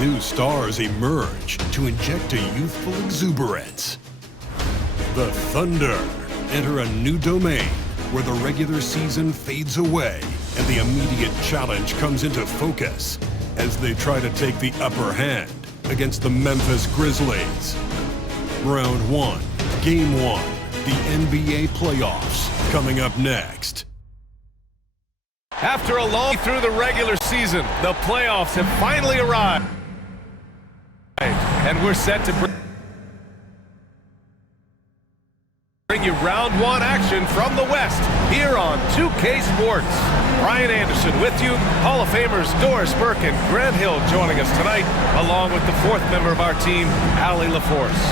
new stars emerge to inject a youthful exuberance. The Thunder enter a new domain where the regular season fades away and the immediate challenge comes into focus as they try to take the upper hand against the Memphis Grizzlies. Round 1, Game 1, the NBA playoffs, coming up next. After a long through the regular season, the playoffs have finally arrived. And we're set to bring you round 1 action from the West here on 2K Sports. Brian Anderson with you, Hall of Famers Doris Burke and Grant Hill joining us tonight, along with the 4th member of our team, Allie LaForce.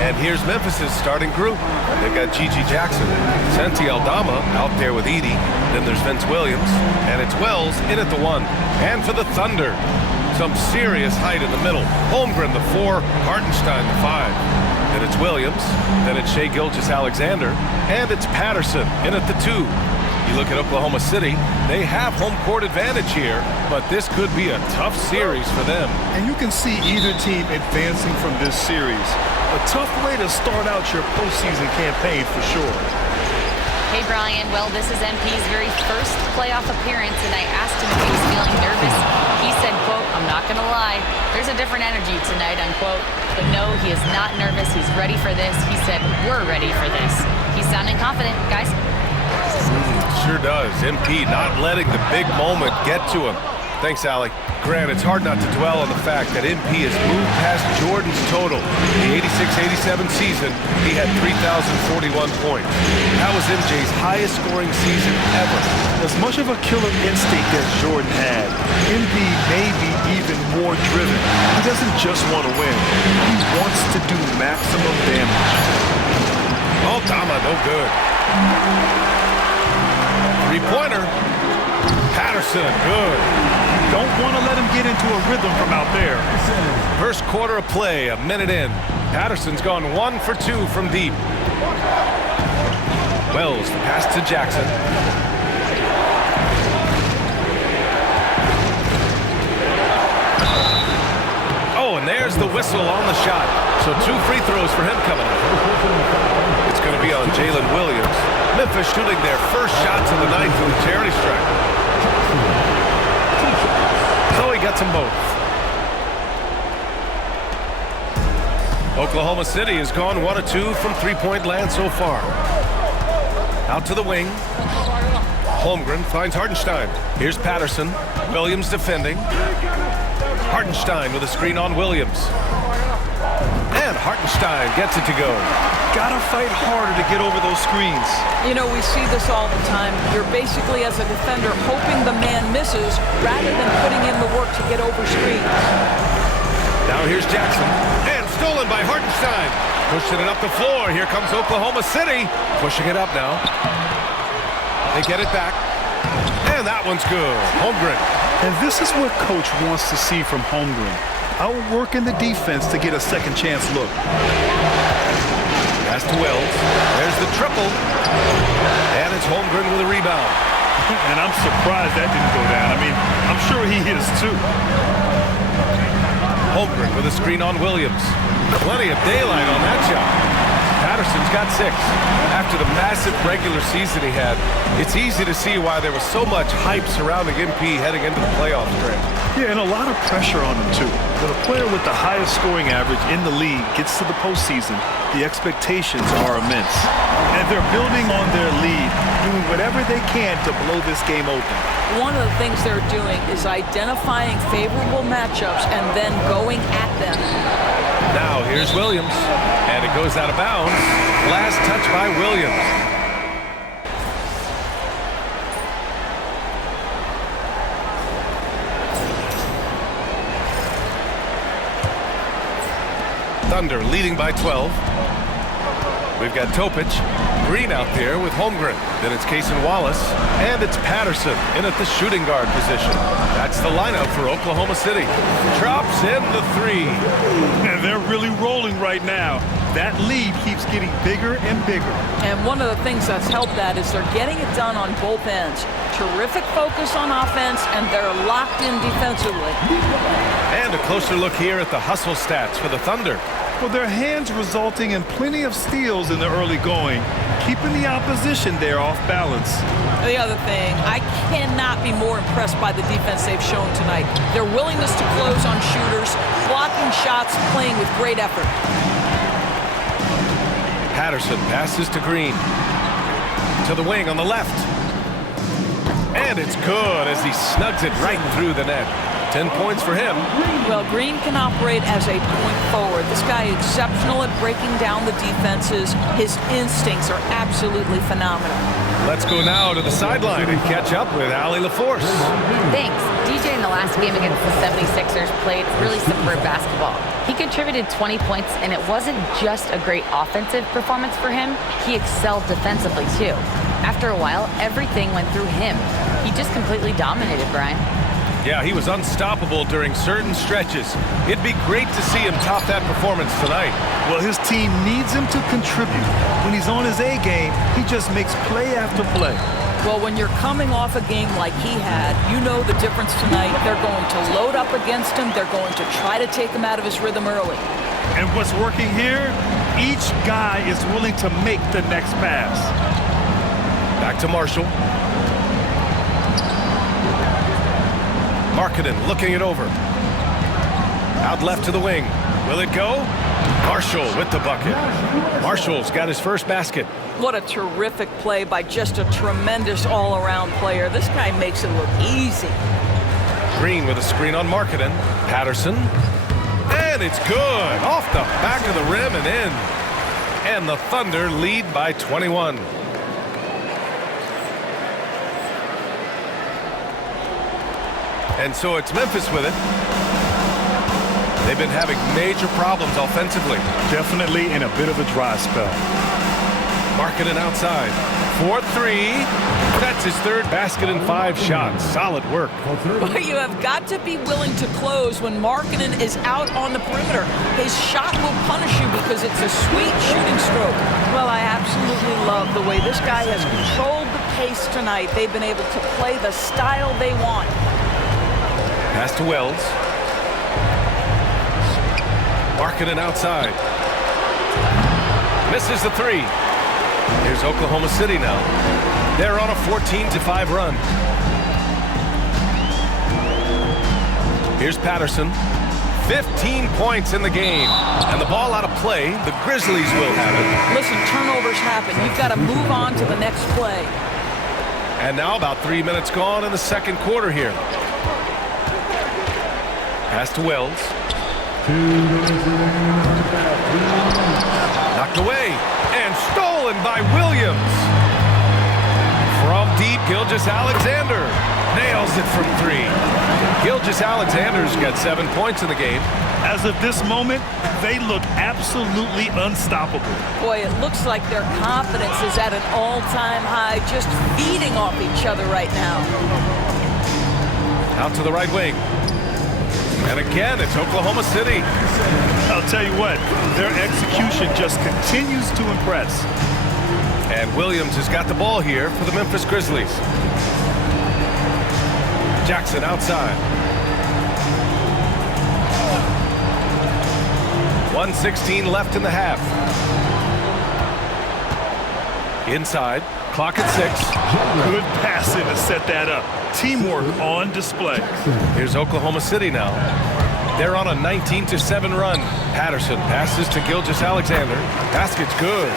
And here's Memphis' starting group. They've got Gigi Jackson, Santi Aldama out there with Edie. Then there's Vince Williams, and it's Wells in at the 1. And for the Thunder, some serious height in the middle. Holmgren, the 4, Hartenstein, the 5. Then it's Williams, then it's Shai Gilgeous-Alexander, and it's Patterson in at the 2. You look at Oklahoma City, they have home court advantage here, but this could be a tough series for them. And you can see either team advancing from this series. A tough way to start out your postseason campaign for sure. Hey, Brian. Well, this is MP's very first playoff appearance, and I asked him if he was feeling nervous. He said, quote, "I'm not going to lie, there's a different energy tonight," unquote. But no, he is not nervous. He's ready for this. He said, "We're ready for this." He's sounding confident, guys. Sure does. MP not letting the big moment get to him. Thanks, Allie. Grant, it's hard not to dwell on the fact that MP has moved past Jordan's total. The 86-87 season, he had 3,041 points. That was MJ's highest scoring season ever. As much of a killer instinct as Jordan had, MP may be even more driven. He doesn't just want to win. He wants to do maximum damage. Aldama, no good. Three-pointer. Patterson, good. Don't want to let him get into a rhythm from out there. First quarter of play, a minute in. Patterson's gone 1 for 2 from deep. Wells, the pass to Jackson. Oh, and there's the whistle on the shot. So 2 free throws for him coming up. It's going to be on Jalen Williams. Memphis shooting their first shots of the night from the charity stripe. So he gets them both. Oklahoma City has gone 1 of 2 from three-point land so far. Out to the wing. Holmgren finds Hartenstein. Here's Patterson. Williams defending. Hartenstein with a screen on Williams. And Hartenstein gets it to go. Gotta fight harder to get over those screens. You know, we see this all the time. You're basically, as a defender, hoping the man misses rather than putting in the work to get over screens. Now here's Jackson. And stolen by Hartenstein. Pushing it up the floor. Here comes Oklahoma City. Pushing it up now. They get it back. And that one's good. Holmgren. And this is what coach wants to see from Holmgren. Outworking the defense to get a second chance look. Pass to Wells. There's the triple. And it's Holmgren with a rebound. And I'm surprised that didn't go down. I mean, I'm sure he is too. Holmgren with a screen on Williams. Plenty of daylight on that shot. Patterson's got 6. After the massive regular season he had, it's easy to see why there was so much hype surrounding MP heading into the playoff stretch. Yeah, and a lot of pressure on him too. When a player with the highest scoring average in the league gets to the postseason, the expectations are immense. And they're building on their lead, doing whatever they can to blow this game open. One of the things they're doing is identifying favorable matchups and then going at them. Now here's Williams, and it goes out of bounds. Last touch by Williams. Thunder leading by 12. We've got Topic. Green out there with Holmgren. Then it's Cason Wallace. And it's Patterson in at the shooting guard position. That's the lineup for Oklahoma City. Drops in the three. And they're really rolling right now. That lead keeps getting bigger and bigger. And one of the things that's helped that is they're getting it done on both ends. Terrific focus on offense, and they're locked in defensively. And a closer look here at the hustle stats for the Thunder. Well, their hands resulting in plenty of steals in the early going, keeping the opposition there off balance. The other thing, I cannot be more impressed by the defense they've shown tonight. Their willingness to close on shooters, blocking shots, playing with great effort. Patterson passes to Green. To the wing on the left. And it's good as he snugs it right through the net. 10 points for him. Well, Green can operate as a point forward. This guy is exceptional at breaking down the defenses. His instincts are absolutely phenomenal. Let's go now to the sideline and catch up with Allie LaForce. Thanks. DJ in the last game against the 76ers played really superb basketball. He contributed 20 points, and it wasn't just a great offensive performance for him. He excelled defensively, too. After a while, everything went through him. He just completely dominated, Brian. Yeah, he was unstoppable during certain stretches. It'd be great to see him top that performance tonight. Well, his team needs him to contribute. When he's on his A game, he just makes play after play. Well, when you're coming off a game like he had, you know the difference tonight. They're going to load up against him. They're going to try to take him out of his rhythm early. And what's working here? Each guy is willing to make the next pass. Back to Marshall. Markkanen looking it over. Out left to the wing. Will it go? Marshall with the bucket. Marshall's got his first basket. What a terrific play by just a tremendous all-around player. This guy makes it look easy. Green with a screen on Markkanen. Patterson. And it's good. Off the back of the rim and in. And the Thunder lead by 21. And so it's Memphis with it. They've been having major problems offensively. Definitely in a bit of a dry spell. Markkanen outside. 4-3. That's his third basket in 5 shots. Solid work. But you have got to be willing to close when Markkanen is out on the perimeter. His shot will punish you because it's a sweet shooting stroke. Well, I absolutely love the way this guy has controlled the pace tonight. They've been able to play the style they want. Pass to Wells. Markkanen outside. Misses the 3. Here's Oklahoma City now. They're on a 14-5 run. Here's Patterson. 15 points in the game. And the ball out of play. The Grizzlies will have it. Listen, turnovers happen. You've got to move on to the next play. And now about 3 minutes gone in the second quarter here. Pass to Wells. Knocked away and stolen by Williams. From deep, Gilgeous-Alexander nails it from 3. Gilgeous-Alexander's got 7 points in the game. As of this moment, they look absolutely unstoppable. Boy, it looks like their confidence is at an all-time high, just feeding off each other right now. Out to the right wing. And again, it's Oklahoma City. I'll tell you what, their execution just continues to impress. And Williams has got the ball here for the Memphis Grizzlies. Jackson outside. 1:16 left in the half. Inside, clock at 6. Good passing to set that up. Teamwork on display. Here's Oklahoma City now. They're on a 19-7 run. Patterson passes to Gilgeous-Alexander. Basket's good.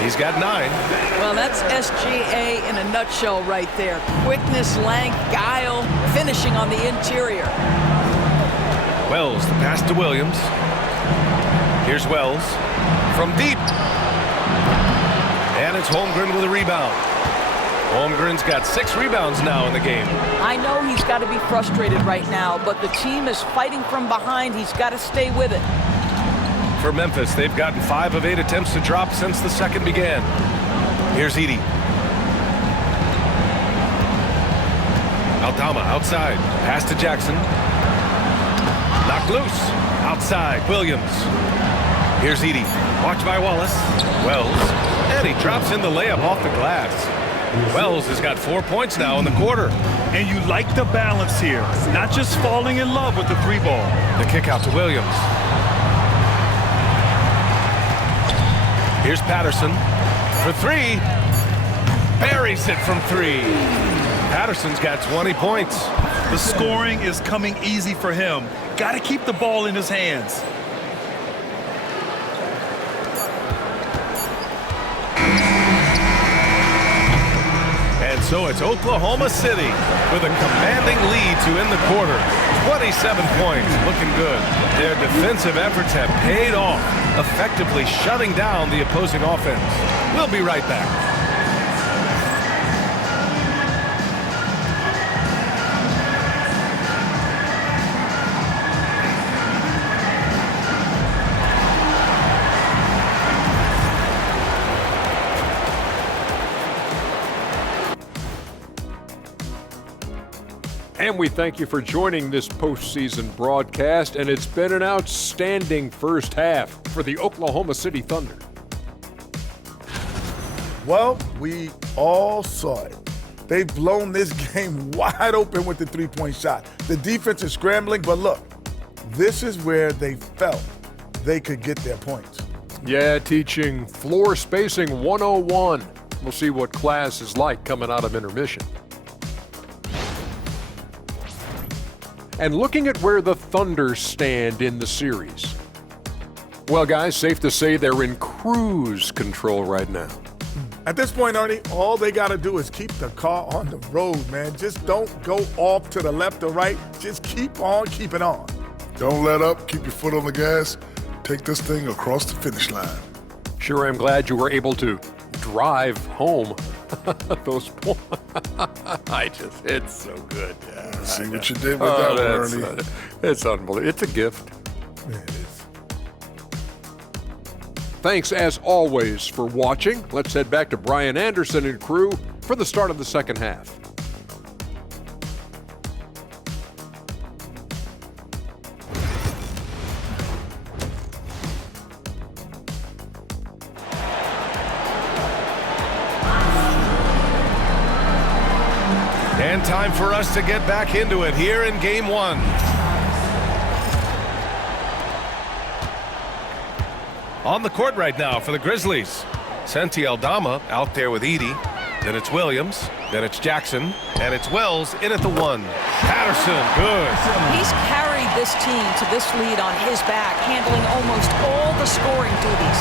He's got 9. Well, that's SGA in a nutshell right there. Quickness, length, guile, finishing on the interior. Wells, the pass to Williams. Here's Wells from deep. And it's Holmgren with a rebound. Holmgren's got 6 rebounds now in the game. I know he's got to be frustrated right now, but the team is fighting from behind. He's got to stay with it. For Memphis, they've gotten 5 of 8 attempts to drop since the second began. Here's Edie. Aldama outside. Pass to Jackson. Knocked loose. Outside. Williams. Here's Edie. Watch by Wallace. Wells. And he drops in the layup off the glass. Wells has got 4 points now in the quarter. And you like the balance here. Not just falling in love with the three ball. The kick out to Williams. Here's Patterson for three. Buries it from three. Patterson's got 20 points. The scoring is coming easy for him. Got to keep the ball in his hands. And so it's Oklahoma City with a commanding lead to end the quarter. 27 points, looking good. Their defensive efforts have paid off, effectively shutting down the opposing offense. We'll be right back. And we thank you for joining this postseason broadcast, and it's been an outstanding first half for the Oklahoma City Thunder. Well, we all saw it. They've blown this game wide open with the three-point shot. The defense is scrambling, but look, this is where they felt they could get their points. Yeah, teaching floor spacing 101. We'll see what class is like coming out of intermission. And looking at where the Thunder stand in the series. Well, guys, safe to say they're in cruise control right now. At this point, Ernie, all they got to do is keep the car on the road, man. Just don't go off to the left or right. Just keep on keeping on. Don't let up. Keep your foot on the gas. Take this thing across the finish line. Sure, I'm glad you were able to drive home those points. It's so good. Yeah, see what you did with that one, Ernie. It's unbelievable. It's a gift. Yeah, it is. Thanks, as always, for watching. Let's head back to Brian Anderson and crew for the start of the second half. And time for us to get back into it here in game one. On the court right now for the Grizzlies. Senti Aldama out there with Edie. Then it's Williams. Then it's Jackson. And it's Wells in at the one. Patterson, good. He's carried this team to this lead on his back, handling almost all the scoring duties.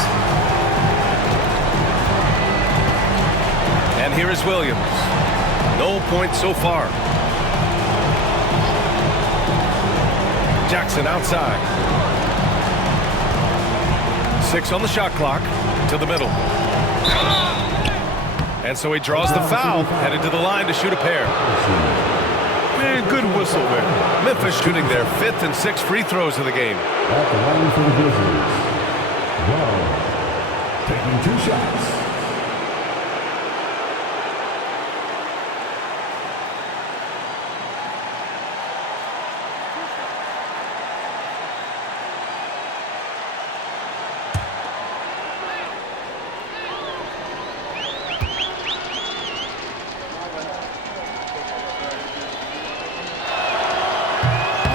And here is Williams. No points so far. Jackson outside. 6 on the shot clock to the middle. And so he draws the foul, headed to the line to shoot a pair. Man, good whistle there. Memphis shooting their 5th and 6th free throws of the game. At the line for the Grizzlies. Well, taking 2 shots.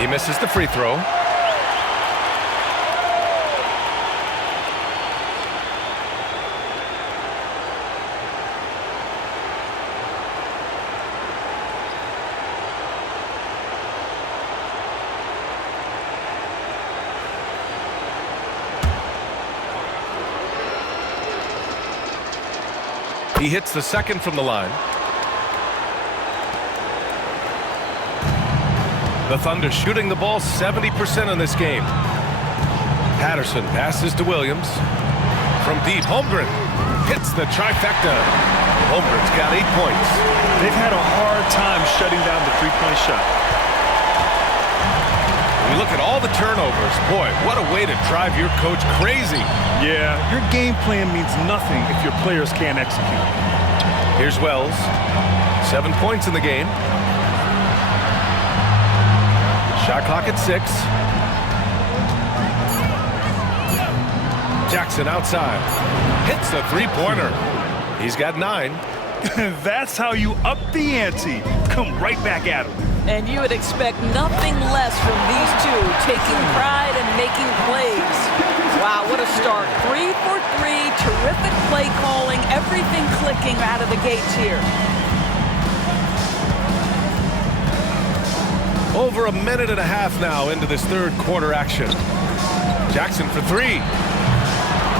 He misses the free throw. He hits the second from the line. The Thunder shooting the ball 70% in this game. Patterson passes to Williams. From deep, Holmgren hits the trifecta. Holmgren's got 8 points. They've had a hard time shutting down the three-point shot. We look at all the turnovers. Boy, what a way to drive your coach crazy. Yeah, your game plan means nothing if your players can't execute. Here's Wells. 7 points in the game. Shot clock at 6. Jackson outside. Hits the three-pointer. He's got 9. That's how you up the ante. Come right back at him. And you would expect nothing less from these two, taking pride and making plays. Wow, what a start. 3 for 3, terrific play calling, everything clicking out of the gates here. Over a minute and a half now into this third quarter action. Jackson for 3.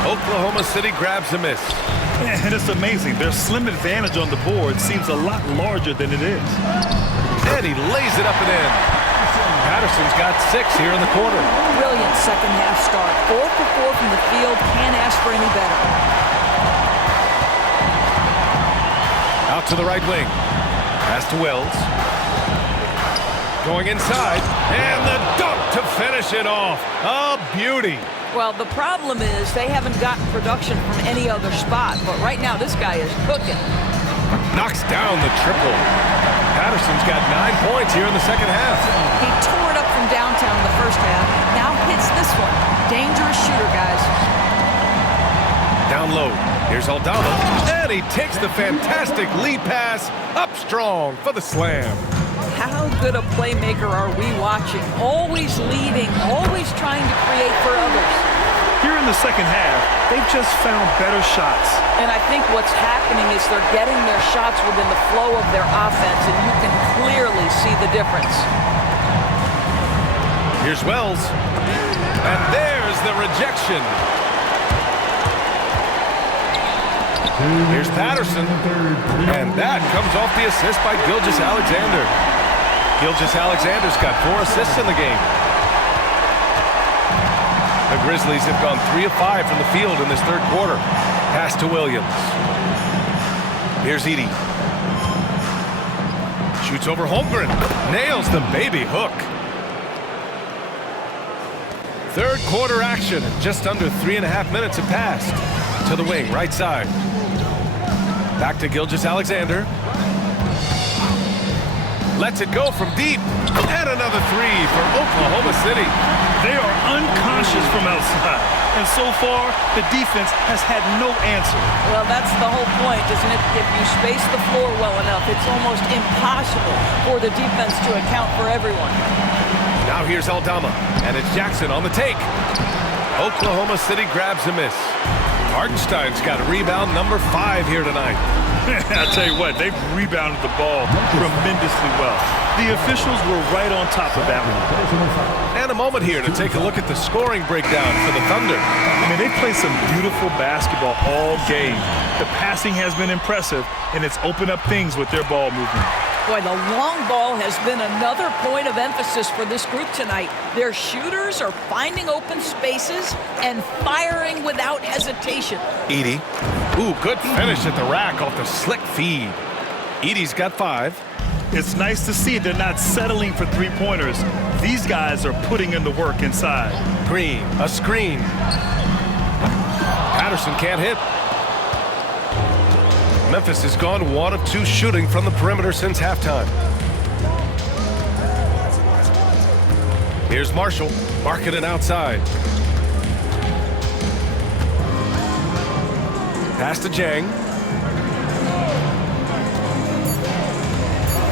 Oklahoma City grabs a miss. And it's amazing. Their slim advantage on the board seems a lot larger than it is. And he lays it up and in. Patterson's got 6 here in the quarter. Brilliant second half start. 4 for 4 from the field. Can't ask for any better. Out to the right wing. Pass to Wells. Going inside. And the dunk to finish it off. A beauty. Well, the problem is they haven't gotten production from any other spot. But right now, this guy is cooking. Knocks down the triple. Patterson's got 9 points here in the second half. He tore it up from downtown in the first half. Now hits this one. Dangerous shooter, guys. Down low. Here's Aldama. And he takes the fantastic lead pass up strong for the slam. How good a playmaker are we watching? Always leading, always trying to create for others. Here in the second half, they've just found better shots. And I think what's happening is they're getting their shots within the flow of their offense, and you can clearly see the difference. Here's Wells. And there's the rejection. Here's Patterson. And that comes off the assist by Gilgeous-Alexander. Gilgeous-Alexander's got 4 assists in the game. The Grizzlies have gone 3 of 5 from the field in this third quarter. Pass to Williams. Here's Edey. Shoots over Holmgren. Nails the baby hook. Third quarter action. Just under 3.5 minutes have passed. To the wing, right side. Back to Gilgeous-Alexander. Lets it go from deep. And another 3 for Oklahoma City. They are unconscious from outside. And so far, the defense has had no answer. Well, that's the whole point, isn't it? If you space the floor well enough, it's almost impossible for the defense to account for everyone. Now here's Aldama. And it's Jackson on the take. Oklahoma City grabs a miss. Hartenstein's got rebound number 5 here tonight. I tell you what, they've rebounded the ball tremendously well. The officials were right on top of that one. And a moment here to take a look at the scoring breakdown for the Thunder. I mean, they played some beautiful basketball all game. The passing has been impressive, and it's opened up things with their ball movement. Boy, the long ball has been another point of emphasis for this group tonight. Their shooters are finding open spaces and firing without hesitation. Edey. Ooh, good finish at the rack off the slick feed. Edey's got 5. It's nice to see they're not settling for three-pointers. These guys are putting in the work inside. Green, a screen. Patterson can't hit. Memphis has gone 1 of 2 shooting from the perimeter since halftime. Here's Marshall, marking it outside. Pass to Jang.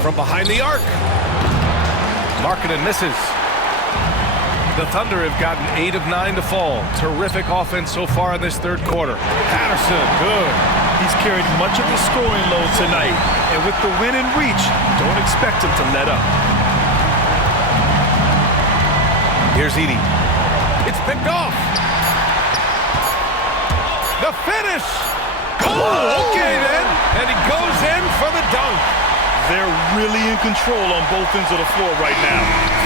From behind the arc. Markkanen misses. The Thunder have gotten 8 of 9 to fall. Terrific offense so far in this third quarter. Patterson, good. He's carried much of the scoring load tonight. And with the win in reach, don't expect him to let up. Here's Edey. It's picked off. The finish. Oh, okay then. And he goes in for the dunk. They're really in control on both ends of the floor right now,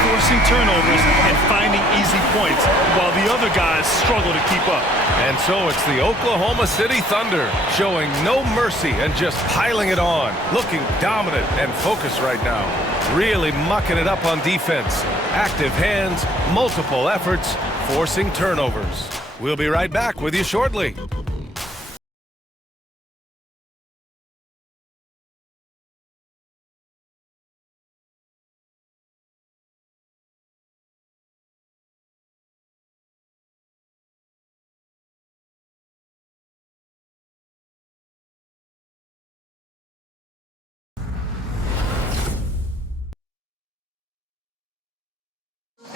forcing turnovers and finding easy points, while the other guys struggle to keep up. And so it's the Oklahoma City Thunder showing no mercy and just piling it on, looking dominant and focused right now. Really mucking it up on defense. Active hands, multiple efforts, forcing turnovers. We'll be right back with you shortly.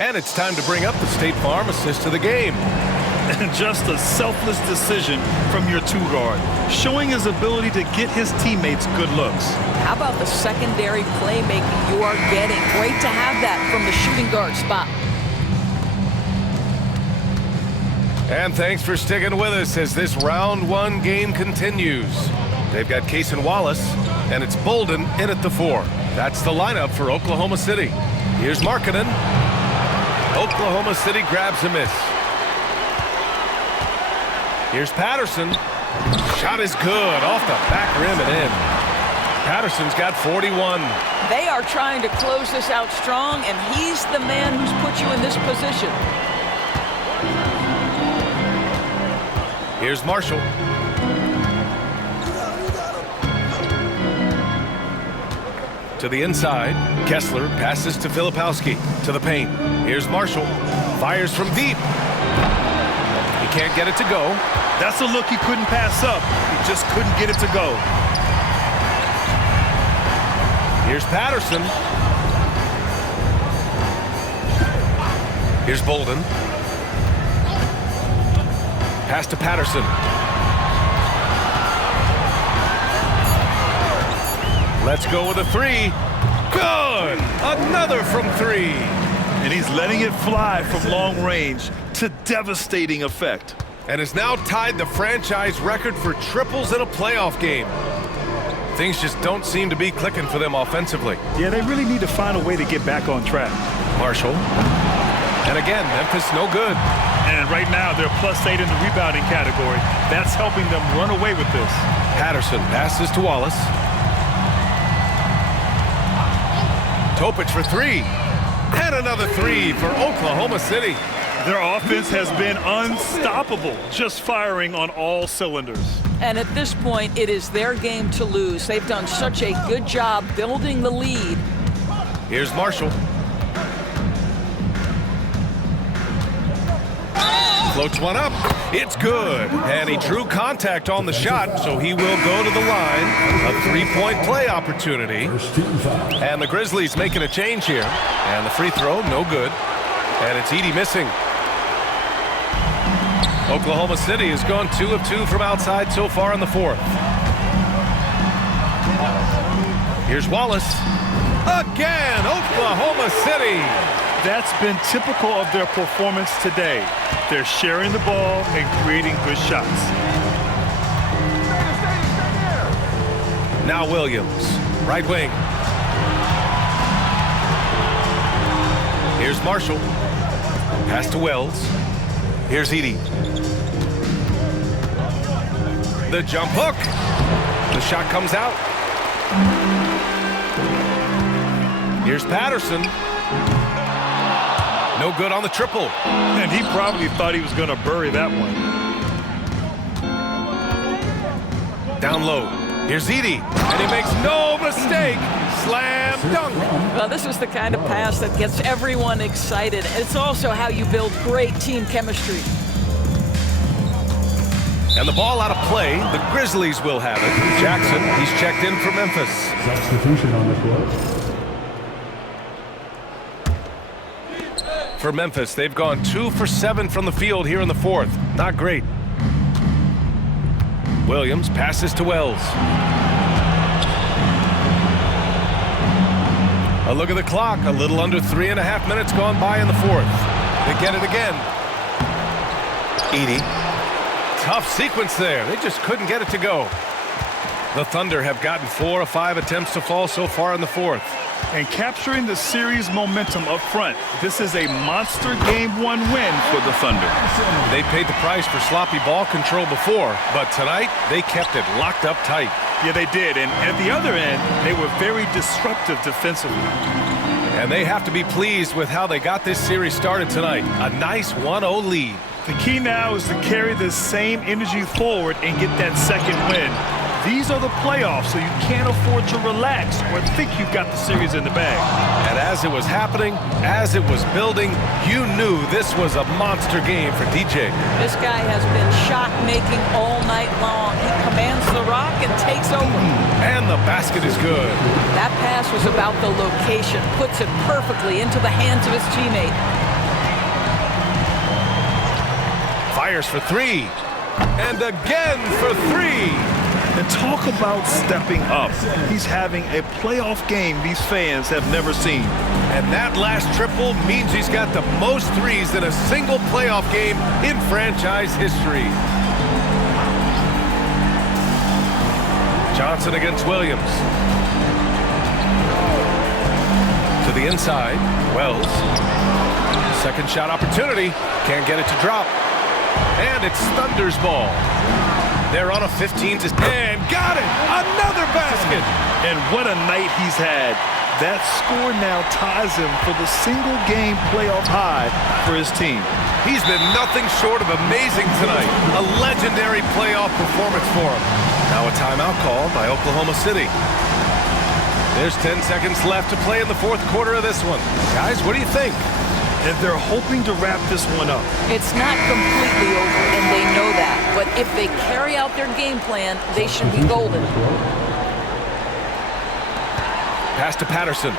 And it's time to bring up the State Farm assist of the game. And just a selfless decision from your two-guard, showing his ability to get his teammates good looks. How about the secondary playmaking you are getting? Great to have that from the shooting guard spot. And thanks for sticking with us as this round one game continues. They've got Case and Wallace, and it's Bolden in at the 4. That's the lineup for Oklahoma City. Here's Markkanen. Oklahoma City grabs a miss. Here's Patterson. Shot is good off the back rim and in. Patterson's got 41. They are trying to close this out strong, and he's the man who's put you in this position. Here's Marshall. To the inside. Kessler passes to Filipowski. To the paint. Here's Marshall. Fires from deep. He can't get it to go. That's a look he couldn't pass up. He just couldn't get it to go. Here's Patterson. Here's Bolden. Pass to Patterson. Let's go with a 3. Good! Another from 3. And he's letting it fly from long range to devastating effect. And has now tied the franchise record for triples in a playoff game. Things just don't seem to be clicking for them offensively. Yeah, they really need to find a way to get back on track. Marshall. And again, Memphis no good. And right now, they're +8 in the rebounding category. That's helping them run away with this. Patterson passes to Wallace. Topic for 3. And another 3 for Oklahoma City. Their offense has been unstoppable, just firing on all cylinders. And at this point, it is their game to lose. They've done such a good job building the lead. Here's Marshall. Floats one up. It's good. And he drew contact on the shot, so he will go to the line. A 3-point play opportunity. And the Grizzlies making a change here. And the free throw, no good. And it's Edey missing. Oklahoma City has gone 2 of 2 from outside so far in the 4th. Here's Wallace. Again, Oklahoma City. That's been typical of their performance today. They're sharing the ball and creating good shots. Now Williams, right wing. Here's Marshall. Pass to Wells. Here's Edey. The jump hook. The shot comes out. Here's Patterson. No good on the triple. And he probably thought he was going to bury that one. Down low. Here's Edey. And he makes no mistake. Slam dunk. Well, this is the kind of pass that gets everyone excited. It's also how you build great team chemistry. And the ball out of play. The Grizzlies will have it. Jackson, he's checked in for Memphis. Substitution on the court. For Memphis, they've gone 2 for 7 from the field here in the 4th. Not great. Williams passes to Wells. A look at the clock. A little under 3.5 minutes gone by in the 4th. They get it again. Edey. Tough sequence there. They just couldn't get it to go. The Thunder have gotten 4 of 5 attempts to fall so far in the 4th. And capturing the series momentum up front. This is a monster Game 1 win for the Thunder. They paid the price for sloppy ball control before, but tonight they kept it locked up tight. Yeah, they did. And at the other end, they were very disruptive defensively. And they have to be pleased with how they got this series started tonight. A nice 1-0 lead. The key now is to carry this same energy forward and get that second win. These are the playoffs, so you can't afford to relax or think you've got the series in the bag. And as it was happening, as it was building, you knew this was a monster game for DJ. This guy has been shot-making all night long. He commands the rock and takes over. And the basket is good. That pass was about the location, puts it perfectly into the hands of his teammate. Fires for three. And again for three. And talk about stepping up. He's having a playoff game these fans have never seen. And that last triple means he's got the most threes in a single playoff game in franchise history. Johnson against Williams. To the inside, Wells. Second shot opportunity. Can't get it to drop. And it's Thunder's ball. They're on a 15 to and got it! Another basket! And what a night he's had. That score now ties him for the single-game playoff high for his team. He's been nothing short of amazing tonight. A legendary playoff performance for him. Now a timeout called by Oklahoma City. There's 10 seconds left to play in the fourth quarter of this one. Guys, what do you think? And they're hoping to wrap this one up. It's not completely over, and they know that. But if they carry out their game plan, they should be golden. Pass to Patterson.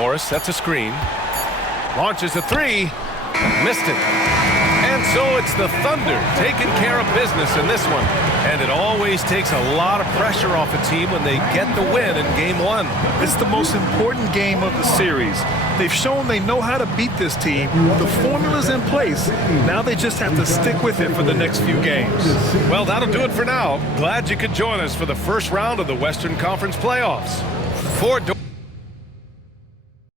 Morris sets a screen. Launches a three. Missed it. And so it's the Thunder taking care of business in this one. And it always takes a lot of pressure off a team when they get the win in game one. It's the most important game of the series. They've shown they know how to beat this team. The formula's in place. Now they just have to stick with it for the next few games. Well, that'll do it for now. Glad you could join us for the first round of the Western Conference playoffs. For